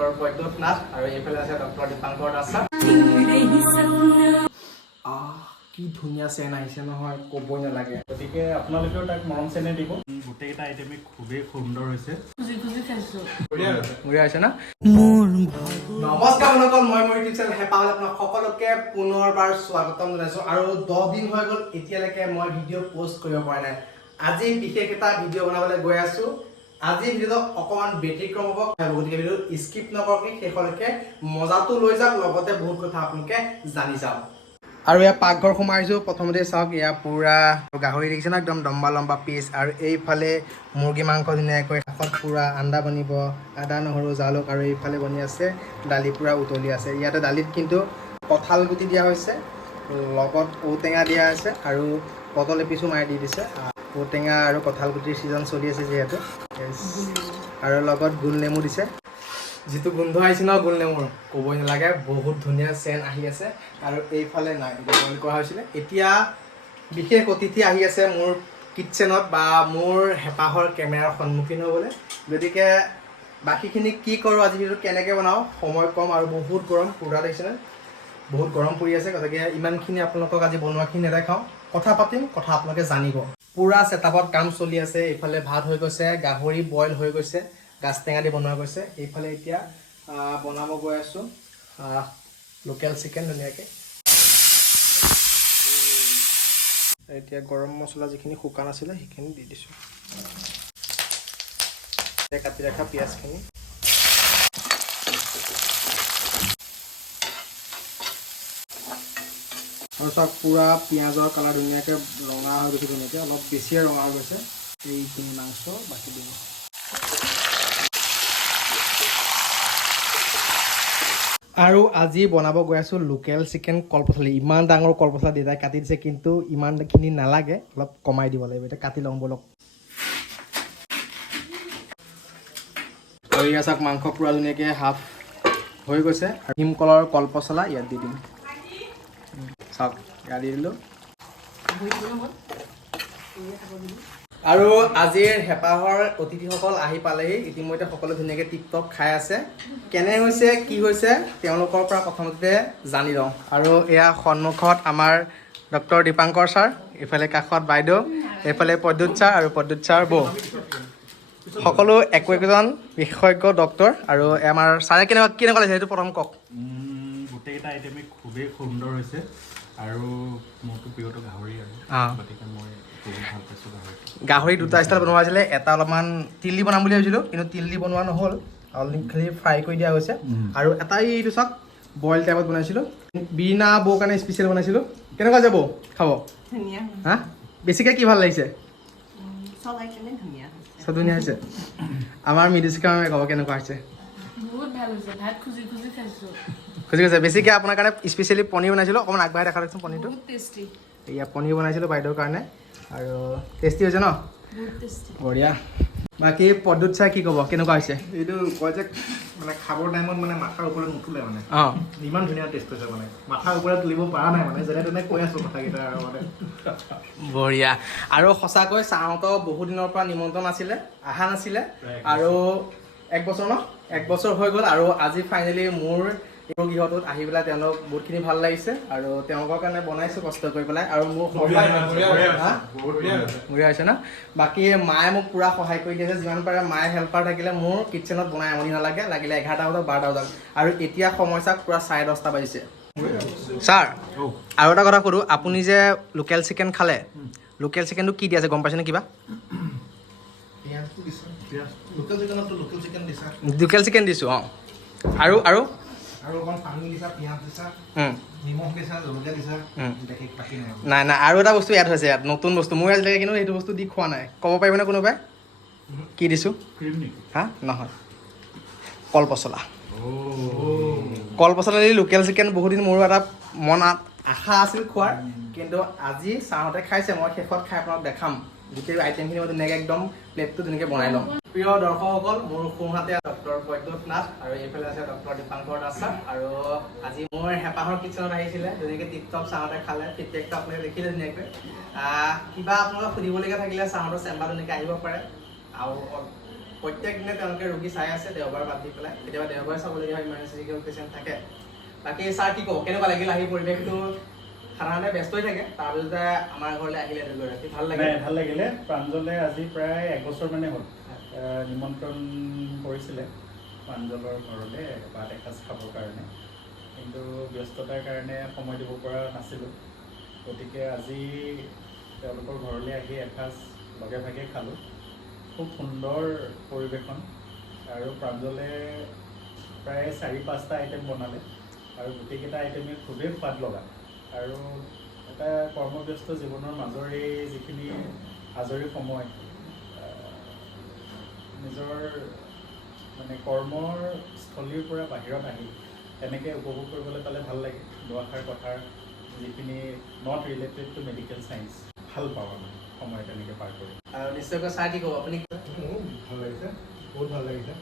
Doctor Pradyut Nath আৰু এইফালে আছে ডক্টৰ দীপাংকৰ দাস। কি ধুনীয়া চেন আহিছে নহয়, ক'বই নালাগে। গতিকে আপোনালোকেও তাক মৰম চেনেহ দিব। গোটেইকেইটা আইটেমে খুবেই সুন্দৰ হৈছে। বঢ়িয়া হৈছে না? নমস্কাৰ বন্ধুসকল, মই মোৰ ইউটিউব চেনেল হেঁপাহ আপোনাক সকলোকে পুনৰবাৰ স্বাগতম জনাইছোঁ। আৰু 10 দিন হৈ গ'ল এতিয়ালৈকে মই ভিডিঅ' পষ্ট কৰিব পৰা নাই। আজি বিশেষ এটা ভিডিঅ' বনাবলৈ গৈ আছোঁ। আজি ভিডিঅ'টো অকণমান ব্যতিক্ৰম হ'ব, গতিকে ভিডিঅ'টো স্কিপ নকৰাকৈ শেষলৈকে মজাটো লৈ যাওক, লগতে বহুত কথা আপোনালোকে জানি যাওক। আৰু ইয়াৰ পাকঘৰ সোমাইছোঁ। প্ৰথমতে চাওক, এয়া পুৰা গাহৰি দেখিছে ন, একদম লম্বা লম্বা পিচ। আৰু এইফালে মুৰ্গী মাংস ধুনীয়াকৈ, কাষত পুৰা আন্দা বনিব, আদা নহৰু জালুক। আৰু এইফালে বনি আছে দালি, পুৰা উতলি আছে। ইয়াতে দালিত কিন্তু কঁঠাল গুটি দিয়া হৈছে, লগত ঔটেঙা দিয়া আছে আৰু পটল এপিচো মাৰি দি দিছে। ঔটেঙা আৰু কঁঠাল গুটিৰ ছিজন চলি আছে যিহেতু, আৰু লগত গোল নেমু দিছে। যিটো গোন্ধ আহিছে ন গোল নেমুৰ, ক'বই নালাগে, বহুত ধুনীয়া চেন আহি আছে। আৰু এইফালে নাই বইল কৰা হৈছিলে। এতিয়া বিশেষ অতিথি আহি আছে মোৰ কিটচেনত বা মোৰ হেঁপাহৰ কেমেৰাৰ সন্মুখীন হ'বলৈ। গতিকে বাকীখিনি কি কৰোঁ, আজি ভিডিঅ'টো কেনেকৈ বনাওঁ, সময় কম আৰু বহুত গৰম, পুৰা দেখিছেনে বহুত গৰম পৰি আছে। গতিকে ইমানখিনি আপোনালোকক আজি বনোৱাখিনি নেদেখাওঁ, কথা পাতিম, কথা আপোনালোকে জানিব। পুৰা ছেটআপত কাম চলি আছে। এইফালে ভাত হৈ গৈছে, গাহৰি বইল হৈ গৈছে, গাজ টেঙা দি বনোৱা গৈছে। এইফালে এতিয়া বনাব গৈ আছোঁ লোকেল চিকেন ধুনীয়াকৈ। এতিয়া গৰম মছলা যিখিনি শুকান আছিলে সেইখিনি দি দিছোঁ। কাটি ৰখা পিঁয়াজখিনি, আৰু চাওক পুৰা পিঁয়াজৰ কালাৰ ধুনীয়াকৈ ৰঙা হৈ গৈছে, ধুনীয়াকৈ অলপ বেছিয়ে ৰঙা হৈ গৈছে। এইখিনি মাংস বাকী দিম। আৰু আজি বনাব গৈ আছোঁ লোকেল চিকেন কলপচলা। ইমান ডাঙৰ কলপচলা দেউতাই কাটি দিছে, কিন্তু ইমানখিনি নালাগে, অলপ কমাই দিব লাগিব। এতিয়া কাটি লওঁ বলক। আৰু ইয়াত চাওক মাংস পুৰা ধুনীয়াকৈ হাফ হৈ গৈছে। ভীমকলৰ কলপচলা ইয়াত দি দিম। চাওক ইয়াত দি দিলোঁ। আৰু আজিৰ হেঁপাহৰ অতিথিসকল আহি পালেহি। ইতিমধ্যে সকলোৱে ধুনীয়াকৈ টিকটক খাই আছে। কেনে হৈছে কি হৈছে তেওঁলোকৰ পৰা প্ৰথমতে জানি লওঁ। আৰু এয়া সন্মুখত আমাৰ ডক্টৰ দীপাংকৰ ছাৰ, এইফালে কাষত বাইদেউ, এইফালে প্ৰদ্যুৎ ছাৰ আৰু প্ৰদ্যুৎ ছাৰ বৌ, সকলো একোজন বিশেষজ্ঞ ডক্টৰ। আৰু আমাৰ ছাৰে কেনেকুৱা লাগিছে সেইটো প্ৰথম কওক। গোটেইকেইটা আইটেমে খুবেই সুন্দৰ হৈছে। আৰু মোৰতো প্ৰিয়টো গাহৰি, আৰু গতিকে মই খুবেই ভাল পাইছোঁ গাহৰি। দুটা ষ্টাইল বনোৱা হৈছিলে, এটা অলপমান তিল দি বনাম বুলি ভাবিছিলোঁ, কিন্তু তিল দি বনোৱা নহ'ল, অলপ খালি ফ্ৰাই কৰি দিয়া হৈছে। আৰু এটাই এইটো চাওক বইল টাইপত বনাইছিলোঁ, বিনা বৌ কাৰণে স্পেচিয়েল বনাইছিলোঁ। কেনেকুৱা যাব খাব? হা, বেছিকৈ কি ভাল লাগিছে? চব ধুনীয়া হৈছে। আমাৰ মৃদুস্মিতা মেমে ক'ব কেনেকুৱা হৈছে? বহুত ভাল হৈছে, ভাত খুজি খুজি খাইছোঁ। খুজি গৈছে। বেছিকৈ আপোনাৰ কাৰণে স্পেচিয়েলি পনীৰ বনাইছিলোঁ, অকণমান আগবঢ়াই দেখা দেচোন পনীৰটো। বহুত টেষ্টি। এয়া পনীৰ বনাইছিলোঁ বাইদেউৰ কাৰণে, আৰু টেষ্টি হৈছে ন? বহুত টেষ্টি। বঢ়িয়া। বাকী প্ৰদ্যুৎ ছাৰ কি ক'ব, কেনেকুৱা হৈছে? এইটো কয় যে মানে খাবৰ টাইমত মানে মাথাৰ ওপৰত নুতুলে, মানে ইমান ধুনীয়া টেষ্ট হৈছে, মানে মাথাৰ ওপৰত তুলিব পৰা নাই, মানে যেনে তেনে কৈ আছোঁ কথাকেইটা আৰু মানে বঢ়িয়া। আৰু সঁচাকৈ ছাৰহঁতৰ বহুত দিনৰ পৰা নিমন্ত্ৰণ আছিলে, অহা নাছিলে। আৰু 1 বছৰ ন, 1 বছৰ হৈ গ'ল। আৰু আজি ফাইনেলি মোৰ গৃহটোত আহি পেলাই তেওঁলোক বহুতখিনি ভাল লাগিছে। আৰু তেওঁলোকৰ কাৰণে বনাইছোঁ কষ্ট কৰি পেলাই। আৰু মোৰ বঢ়িয়া হৈছে ন? বাকী মায়ে মোক পুৰা সহায় কৰি দিছে, যিমান পাৰে মায়ে হেল্পাৰ থাকিলে মোৰ কিটচেনত বনাই আমনি নালাগে, লাগিলে 11টা বজাত 12টা বজাত। আৰু এতিয়া সময় চাওক পুৰা 10:30 বাজিছে। ছাৰ আৰু এটা কথা সোধোঁ, আপুনি যে লোকেল চিকেন খালে, লোকেল চিকেনটো কি দিয়া আছে গম পাইছেনে কিবা? লোকেল চিকেন দিছোঁ। অঁ, আৰু আৰু অকণ পানী দিছা, পিঁয়াজ দিছা, নিমখ দিছা, জলকীয়া দিছা, নাই নাই। আৰু এটা বস্তু এড হৈছে ইয়াত, নতুন বস্তু, মই আজিলৈকে কিন্তু সেইটো বস্তু দি খোৱা নাই। ক'ব পাৰিবনে কোনোবাই কি দিছোঁ? হা, নহয়, কলপচলা। কলপচলা দি লোকেল চিকেন বহুত দিন মোৰো এটা মনত আশা আছিল খোৱাৰ, কিন্তু আজি ছাৰহঁতে খাইছে, মই শেষত খাই আপোনাক দেখাম। গোটেই আইটেমখিনি মই ধুনীয়াকৈ একদম প্লেটটো ধুনীয়াকৈ বনাই ল'ম। প্ৰিয় দৰ্শকসকল, মোৰ সোঁহাতে ডক্টৰ প্ৰদ্যুৎ নাথ আৰু এইফালে আছে ডক্টৰ দীপাংকৰ দাস ছাৰ। আৰু আজি মোৰ হেঁপাহৰ কিটচেনত আহিছিলে, ধুনীয়াকৈ টিপটপ ছাৰহঁতে খালে, ফিডবেকটো আপোনালোকে দেখিলে ধুনীয়াকৈ। কিবা আপোনালোকক সুধিবলগীয়া থাকিলে ছাৰহঁতৰ চেম্বাৰ ধুনীয়াকৈ আহিব পাৰে। আৰু প্ৰত্যেক দিনে তেওঁলোকে ৰোগী চাই আছে দেওবাৰ বাদ দি পেলাই কেতিয়াবা দেওবাৰে চাবলগীয়া হয় ইমাৰ্জেঞ্চি পেচেণ্ট থাকে বাকী ছাৰ কি ক'ব কেনেকুৱা লাগিল আহি পৰিৱেশটো সাধাৰণতে ব্যস্তই থাকে তাৰপিছতে আমাৰ ঘৰলৈ আহিলে ৰাতি ভাল লাগে ভাল লাগিলে প্ৰাঞ্জলে আজি প্ৰায় 1 বছৰ মানে হ'ল নিমন্ত্ৰণ কৰিছিলে প্ৰাঞ্জলৰ ঘৰলৈ ভাত এসাঁজ খাবৰ কাৰণে কিন্তু ব্যস্ততাৰ কাৰণে সময় দিব পৰা নাছিলোঁ গতিকে আজি তেওঁলোকৰ ঘৰলৈ আহি এসাঁজ লগে ভাগে খালোঁ খুব সুন্দৰ পৰিৱেশন আৰু প্ৰাঞ্জলে প্ৰায় 4-5টা আইটেম বনালে আৰু গোটেইকেইটা আইটেমেই খুবেই সোৱাদ লগা আৰু এটা কৰ্মব্যস্ত জীৱনৰ মাজৰে যিখিনি আজৰি সময় নিজৰ মানে কৰ্মৰ স্থলীৰ পৰা বাহিৰত আহি তেনেকৈ উপভোগ কৰিবলৈ পালে ভাল লাগে দুআষাৰ কথাৰ যিখিনি not related to medical science ভাল পাওঁ আমি সময় তেনেকৈ পাৰ কৰি আৰু নিশ্চয়কৈ ছাৰ কি ক'ব আপুনি ভাল লাগিছে বহুত ভাল লাগিছে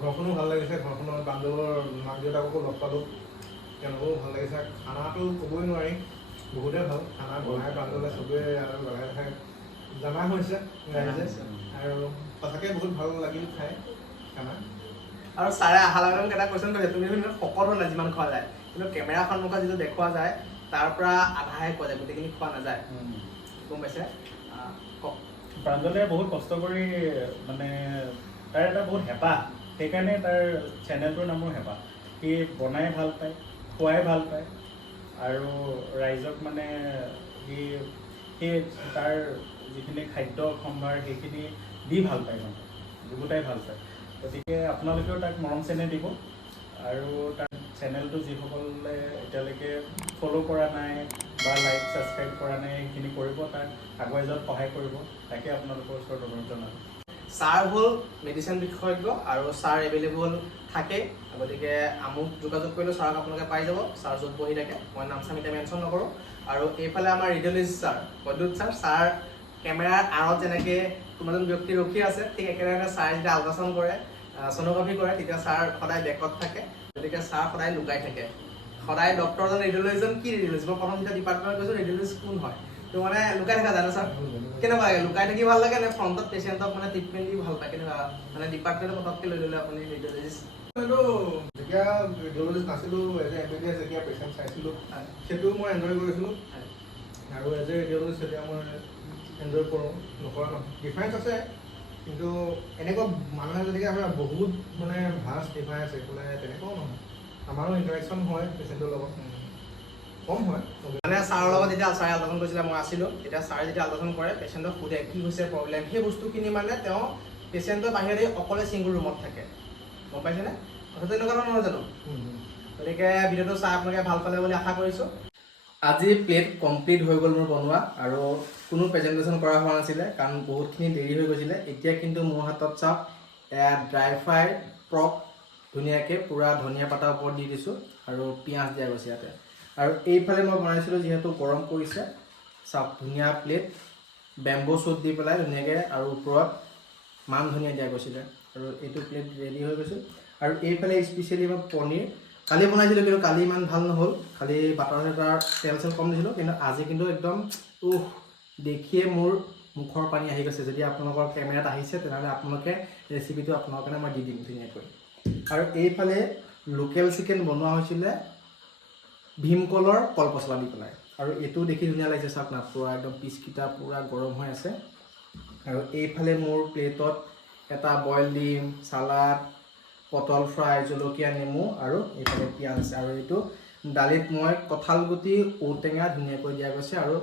ঘৰখনো ভাল লাগিছে ঘৰখনৰ বান্ধৱৰ মাক দেউতাককো লগ পালোঁ তেওঁলোকেও ভাল লাগিছে খানাটো ক'বই নোৱাৰি বহুতেই ভাল খানা বনাই বান্ধৱে চবেই আৰু লগাই খাই জনা হৈছে ৰাইজে আৰু সঁচাকৈ বহুত ভাল লাগিল খাই খানা আৰু ছাৰে অহাৰ লগে লগে এটা কুৱেশ্যন কৰিছে তুমি শকত হ'লা যিমান খোৱা যায় কিন্তু কেমেৰা সন্মুখত যিটো দেখুওৱা যায় তাৰ পৰা আধাহে খোৱা যায় গোটেইখিনি খোৱা নাযায় গম পাইছে প্ৰাঞ্জলে বহুত কষ্ট কৰি মানে তাৰ এটা বহুত হেঁপাহ সেইকাৰণে তাৰ চেনেলটোৰ নামো হেঁপাহ সি বনাই ভাল পায় খোৱাই ভাল পায় আৰু ৰাইজক মানে সেই তাৰ যিখিনি খাদ্য সম্ভাৰ সেইখিনি দি ভাল পায় মানে যুগুতাই ভাল পায় গতিকে আপোনালোকেও তাক মৰম চেনেহ দিব আৰু তাৰ চেনেলটো যিসকলে এতিয়ালৈকে ফ'ল' কৰা নাই বা লাইক ছাবস্ক্ৰাইব কৰা নাই সেইখিনি কৰিব তাক আগুৱাই যোৱাত সহায় কৰিব তাকে আপোনালোকৰ ওচৰত অনুৰোধ জনালোঁ ছাৰ হ'ল মেডিচিন বিশেষজ্ঞ আৰু ছাৰ এভেইলেবল থাকে গতিকে মোক যোগাযোগ কৰিলেও ছাৰক আপোনালোকে পাই যাব ছাৰ য'ত বহি থাকে মই নাম চাম এতিয়া মেনশ্যন নকৰোঁ আৰু এইফালে আমাৰ ৰেডিঅ'লজিষ্ট ছাৰ বৈদ্যুৎ ছাৰ কেমেৰাৰ আঁৰত যেনেকৈ কোনোজন ব্যক্তি ৰখি আছে ঠিক একেদৰে ছাৰে যেতিয়া আল্ট্ৰাচাউণ্ড কৰে ছ'ন'গ্ৰাফি কৰে তেতিয়া ছাৰ সদায় বেকত থাকে গতিকে ছাৰ সদায় লুকাই থাকে সদায় ডক্টৰজন ৰেডিঅ'লজিজন কি ৰেডিঅ'লজি মই প্ৰথম যেতিয়া ডিপাৰ্টমেণ্টত গৈছোঁ ৰেডিঅ'লজি কোন হয় তো মানে লুকাই থকা জানো ছাৰ কেনেকুৱা লাগে লুকাই থাকি ভাল লাগে নে ফ্ৰণ্টত পেচেণ্টক মানে ট্ৰিটমেণ্ট দি ভাল পায় কেনেকুৱা মানে ডিপাৰ্টমেণ্টত পটককৈ লৈ ল'লে আপুনি ৰেডিঅ'লজিষ্ট কিন্তু যেতিয়া ৰেডিঅ'লজিষ্ট নাছিলোঁ এজ এ MBBS যেতিয়া পেচেণ্ট চাইছিলোঁ সেইটো মই এনজয় কৰিছিলোঁ আৰু এজ এ ৰেডিঅ'লজিষ্ট এতিয়া মই এনজয় কৰোঁ নকৰা নহয় ডিফাৰেঞ্চ আছে কিন্তু এনেকুৱা মানুহে যেনেকৈ আমাৰ বহুত মানে ভাষ্ট ডিফাৰেঞ্চ এইফালে তেনেকুৱাও নহয় আমাৰো ইণ্টাৰেকশ্যন হয় পেচেণ্টৰ লগত কম হয় মানে ছাৰৰ লগত যেতিয়া ছাৰে আল্ট্ৰাচাউণ্ড কৰিছিলে মই আছিলোঁ তেতিয়া ছাৰে যেতিয়া আল্ট্ৰাচাউণ্ড কৰে পেচেণ্টক সোধে কি হৈছে প্ৰব্লেম সেই বস্তুখিনি মানে তেওঁ পেচেণ্টৰ বাহিৰে অকলে ছিংগল ৰুমত থাকে গম পাইছেনে কথাটো এনেকুৱা ধৰণৰ নহয় জানো গতিকে ভিডিঅ'টো চাই আপোনালোকে ভাল পালে বুলি আশা কৰিছোঁ আজি প্লেট কমপ্লিট হৈ গ'ল মোৰ বনোৱা আৰু কোনো প্ৰেজেণ্টেশ্যন কৰা হোৱা নাছিলে কাৰণ বহুতখিনি দেৰি হৈ গৈছিলে এতিয়া কিন্তু মোৰ হাতত চাওক এয়া ড্ৰাই ফ্ৰাই পৰ্ক ধুনীয়াকৈ পূৰা ধনিয়া পাতৰ ওপৰত দি দিছোঁ আৰু পিঁয়াজ দিয়া গৈছে ইয়াতে আৰু এইফালে মই বনাইছিলোঁ যিহেতু গৰম পৰিছে চাওক ধুনীয়া প্লেট বেম্বো চুট দি পেলাই ধুনীয়াকৈ আৰু ওপৰত মান ধনিয়া দিয়া গৈছিলে আৰু এইটো প্লেট ৰেডি হৈ গৈছিল আৰু এইফালে স্পেচিয়েলি মই পনীৰ কালি বনাইছিলোঁ কিন্তু কালি ইমান ভাল নহ'ল খালি বাটাৰ চাটাৰ তেল চেল কম দিছিলোঁ কিন্তু আজি কিন্তু একদম দেখিয়ে মোৰ মুখৰ পানী আহি গৈছে যদি আপোনালোকৰ কেমেৰাত আহিছে তেনেহ'লে আপোনালোকে ৰেচিপিটো আপোনালোকৰ কাৰণে মই দি দিম ধুনীয়াকৈ আৰু এইফালে লোকেল চিকেন বনোৱা হৈছিলে ভীমকলৰ কল পচলা দি পেলাই আৰু এইটো দেখি ধুনীয়া লাগিছে চাওক না পূৰা একদম পিচকেইটা পূৰা গৰম হৈ আছে আৰু এইফালে মোৰ প্লেটত এটা বইল ডিম চালাড পটল ফ্ৰাই জলকীয়া নেমু আৰু এইফালে পিঁয়াজ আৰু এইটো দালিত মই কঁঠাল গুটি ঔটেঙা ধুনীয়াকৈ দিয়া গৈছে আৰু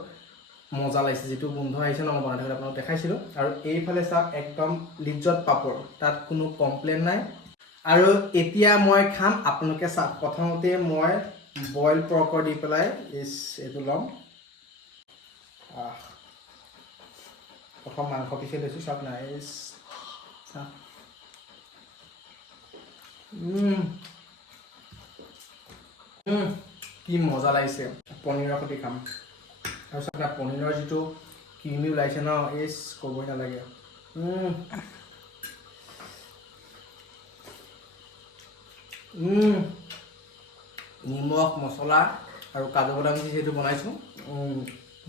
মজা লাগিছে যিটো গোন্ধ আহিছে ন মই বনাই থাকোঁতে আপোনালোকক দেখাইছিলোঁ আৰু এইফালে চাওক একদম লিজ্জত পাপৰ তাত কোনো কমপ্লেইন নাই আৰু এতিয়া মই খাম আপোনালোকে চাওক প্ৰথমতে মই বইল পৰ্কৰ দি পেলাই এইটো ল'ম প্ৰথম মাংস পিচি লৈছোঁ চাওক নাই চাওক কি মজা লাগিছে পনীৰৰ সৈতে খাম আৰু চাওক না পনীৰৰ যিটো ক্ৰিমি ওলাইছে ন ক'বই নালাগে নিমখ মছলা আৰু কাজু বাদাম দি যিহেতু বনাইছোঁ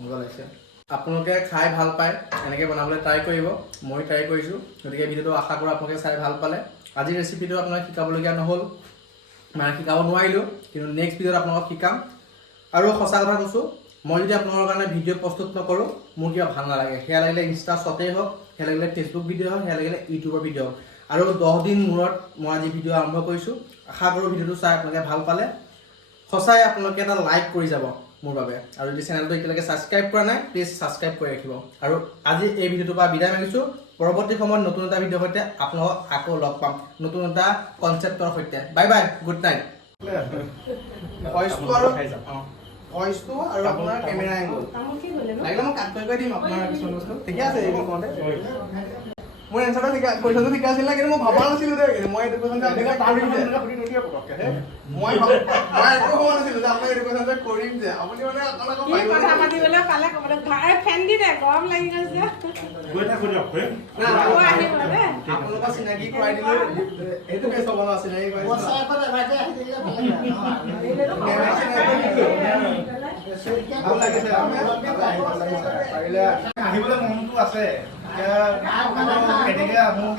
মজা লাগিছে আপোনালোকে খাই ভাল পায় এনেকৈ বনাবলৈ ট্ৰাই কৰিব মই ট্ৰাই কৰিছোঁ গতিকে ভিডিঅ'টো আশা কৰোঁ আপোনালোকে চাই ভাল পালে আজিৰ ৰেচিপিটো আপোনাক শিকাবলগীয়া নহ'ল মানে শিকাব নোৱাৰিলোঁ কিন্তু নেক্সট ভিডিঅ'ত আপোনালোকক শিকাম আৰু সঁচা কথা কৈছোঁ মই যদি আপোনালোকৰ কাৰণে ভিডিঅ' প্ৰস্তুত নকৰোঁ মোৰ কিবা ভাল নালাগে সেয়া লাগিলে ইনষ্টা শ্বটেই হওক সেয়া লাগিলে ফেচবুক ভিডিঅ' হওক সেয়া লাগিলে ইউটিউবৰ ভিডিঅ' হওক আৰু 10 দিন মূৰত মই আজি ভিডিঅ' আৰম্ভ কৰিছোঁ আশা কৰোঁ ভিডিঅ'টো চাই আপোনালোকে ভাল পালে সঁচাই আপোনালোকে এটা লাইক কৰি যাব মোৰ বাবে আৰু যদি চেনেলটো এতিয়ালৈকে ছাবস্ক্ৰাইব কৰা নাই প্লিজ ছাবস্ক্ৰাইব কৰি ৰাখিব আৰু আজি এই ভিডিঅ'টোৰ পৰা বিদায় মাগিছোঁ পৰৱৰ্তী সময়ত নতুন এটা ভিডিঅ'ৰ সৈতে আপোনালোকক আকৌ লগ পাম নতুন এটা কনচেপ্টৰ সৈতে বাই বাই গুড নাইট ভইচটো আৰু ভইচটো আৰু আপোনাৰ কেমেৰা এংগল লাগিলে মই কাট কৰি দিম আপোনাৰ কিছুমান বস্তু ঠিকে আছে এইবোৰ কওঁতে মোৰ এনচাৰটো কুৱেশ্যনটো ঠিকে আছিল না কিন্তু মই ভবা নাছিলোঁ দেই মই এইটো কুৱেশ্যন মই একো ভবা নাছিলোঁ যে আপোনাক এইটো কুৱেশ্যন কৰিম যে আপুনি মানে আপোনালোকৰ চিনাকি কৰাই দিলোঁ সেইটো বেছ হ'ব ন চিনাকি কৰাই ভাল লাগিছে আহিবলৈ মনটো আছে কেতিয়ালে আহোঁ